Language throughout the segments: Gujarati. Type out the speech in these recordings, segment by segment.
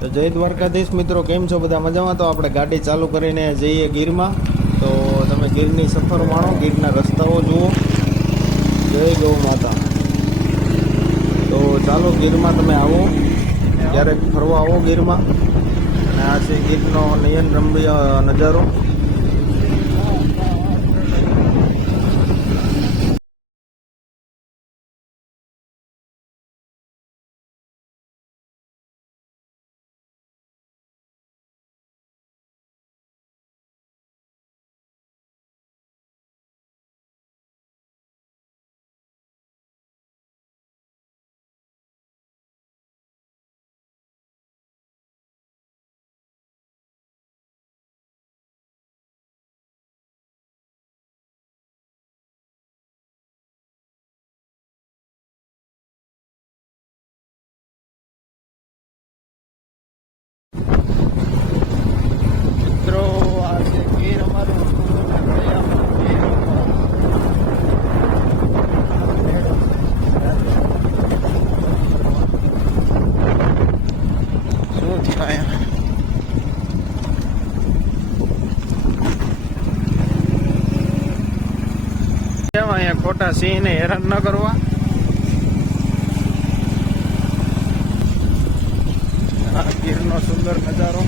તો જય દ્વારકાધીશ મિત્રો, કેમ છો બધા? મજામાં? તો આપણે ગાડી ચાલુ કરીને જઈએ ગીરમાં. તો તમે ગીરની સફર માણો, ગીરના રસ્તાઓ જુઓ. જય ગૌ માતા. તો ચાલો ગીરમાં તમે આવો. ક્યારેક ફરવા આવો ગીરમાં. અને આ છે ગીરનો નયન રમ્ય નજારો મિત્રો આ છે ગીર અમારું શું થાય કેમ અહીંયા ખોટા સિંહને હેરાન ન કરવા. આ ગીરનો સુંદર નજારો.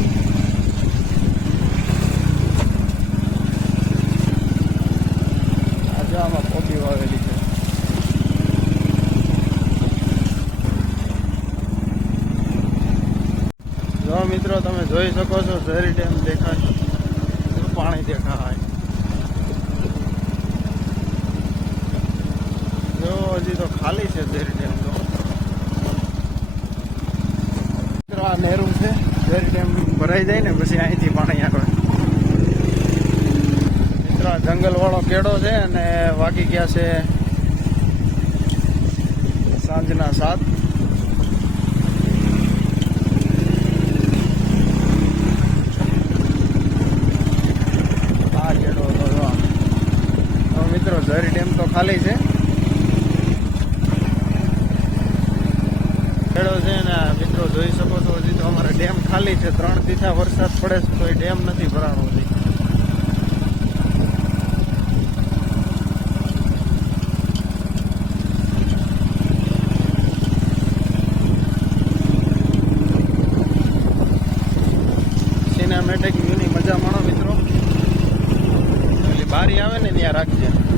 આજે આમાં વાવેલી છે. જો મિત્રો તમે જોઈ શકો છો, ઝેરી ડેમ દેખાય. પાણી દેખાય. જો હજી તો ખાલી છે ઝેરી ડેમ તો. આ નહેરું છે. ઝેરી ડેમ ભરાઈ જાય ને પછી અહીંથી પાણી આવે. જંગલ વાળો કેળો છે અને વાગી ગયા છે સાંજના સાત. મિત્રો, ઝરી ડેમ તો ખાલી છે. ખેડો છે ને મિત્રો જોઈ શકો છો હજી તો અમારે ડેમ ખાલી છે. ત્રણ તીથા વરસાદ પડે છે તો ડેમ નથી ભરાણો હજી. સિનેમેટિક વ્યૂની મજા માણો મિત્રો. પેલી બારી આવે ને ત્યાં રાખજે.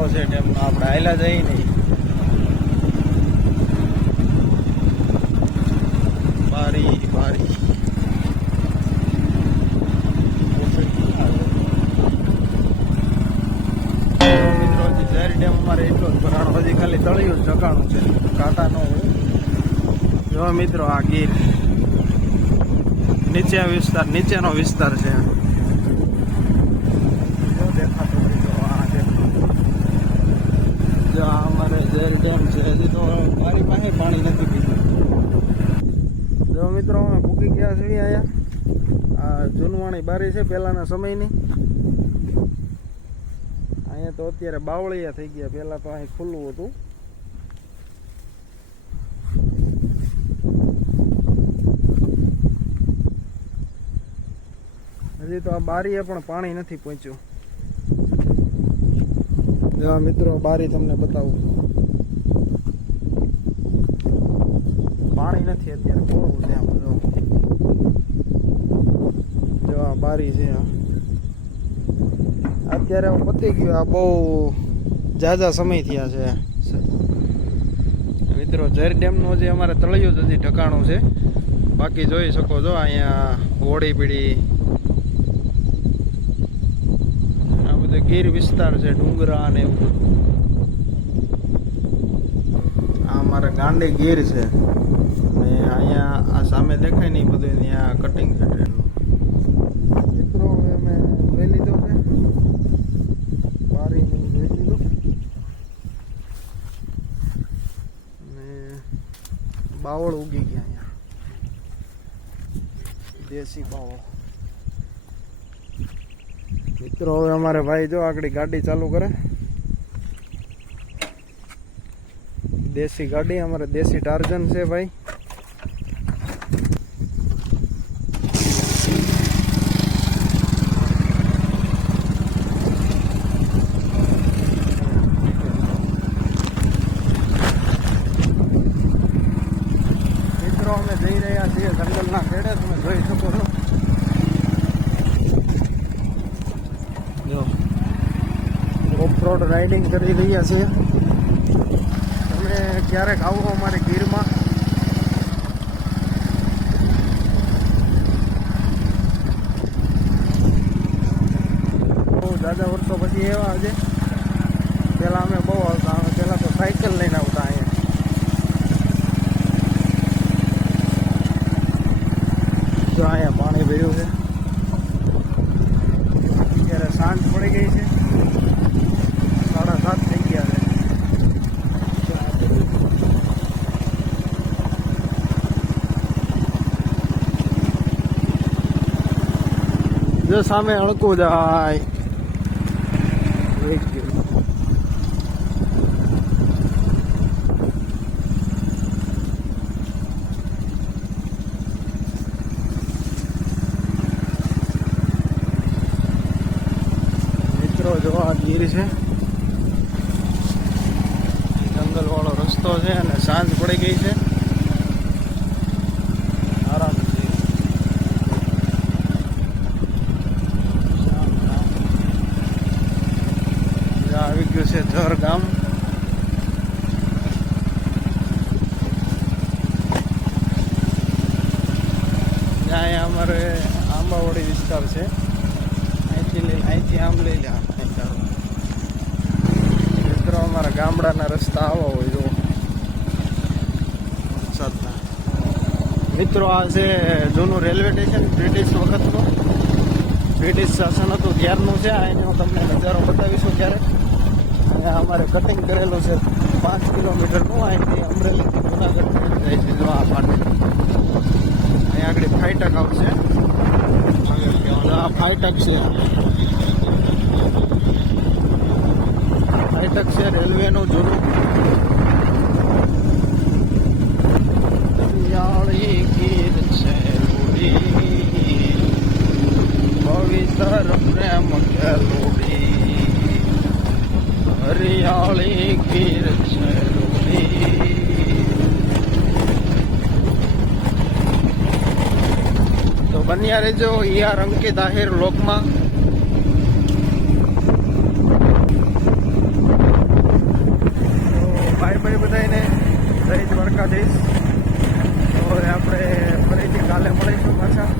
જો છે ડેમનો આપણે આયલા જઈ નહીં. બારી બારી. ડેમ અમારે એટલો જ ભરાણો, હજી ખાલી તળિયું ઢકાણું છે. કાંટા ન મિત્રો, આ ગીર નીચે વિસ્તાર, નીચેનો વિસ્તાર છે જો દેખાતો હોય તો આ દેખો. જો આ પાણી નથી પીતું. જો મિત્રો, અમે ભૂકી ગયા છીએ અહીંયા. આ જૂનવાણી બારી છે પહેલાંના સમયની. અહીંયા તો અત્યારે બાવળિયા થઈ ગયા. પહેલાં તો અહીં ખુલ્લું હતું. હજી તો આ બારીએ પણ પાણી નથી પહોંચ્યું. મિત્રો, બારી તમને બતાવું પાણી કોરું છે આમ, જો. બારી છે અત્યારે પતી ગયું, આ બહુ ઝાઝા સમય થયા છે. મિત્રો, ઝેર ડેમનું જે અમારે તળિયું જ હજી ઠકાણું છે. બાકી જોઈ શકો છો, અહીંયા હોળી પીડી આ બધું ગીર વિસ્તાર છે, ડુંગરા અને એવું આ અમારા ગાંડી ગીર છે. અને અહીંયા ત્યાં કટિંગ છે ટ્રેનનું મિત્રો, હવે અમે લઈ લીધો છે. બારી લઈ લીધું. ને બાવળ ઉગી ગયા અહીંયા. દેશી બાવળ. મિત્રો, હવે અમારે ભાઈ જો આગળ ગાડી ચાલુ કરે. દેશી ગાડી, અમારે દેશી ટાર્જન છે ભાઈ. રોડ રાઇડિંગ કરી રહ્યા છીએ તમે ક્યારેક આવો અમારી ગીરમાં. દાદા વર્ષો પછી એવા આજે પહેલાં અમે બહુ આવતા પહેલાં તો સાયકલ લઈને આવતા અહીંયા. જો અહીંયા પાણી ભર્યું છે. અત્યારે સાંજ પડી ગઈ છે સાડા સાત થઈ ગયા છે જો સામે અણકું જાય મિત્રો, જો આ ગીર છે. જંગલ વાળો રસ્તો છે અને સાંજ પડી ગઈ છે આરામથી આ આવી ગયું છે ધર ગામ. ત્યાં અમારે આંબાવાડી વિસ્તાર છે. અહીંથી લઈ અહીંથી આમ લઈ લે મિત્રો, અમારા ગામડાના રસ્તા આવા હોય, જો. વરસાદના. મિત્રો, આ છે જૂનું રેલવે સ્ટેશન, બ્રિટિશ વખતનું. બ્રિટિશ શાસન હતું, ત્યારનું છે. અહીંનો હું તમને નજારો બતાવીશું ત્યારે. અહીંયા અમારે કટિંગ કરેલું છે. પાંચ કિલોમીટરનું અહીંથી અમરેલી જુનાગઢ જાય છે જો આ માટે અહીંયા આગળ ફાઈટક આવશે. આ ફાઈટક છે. ફાઈટક છે રેલવેનું જૂનું. હરિયાળી ગીર છે ઉડી પવિત્ર પ્રેમ ખેલુડી હરિયાળી ગીર છે તો બન્યા રહેજો ઈઆર અંકિત આહિર લોકમાં. ભાઈ બાય બધાને જય દ્વારકાધીશ. તો આપણે ફરીથી કાલે મળીશું પાછા.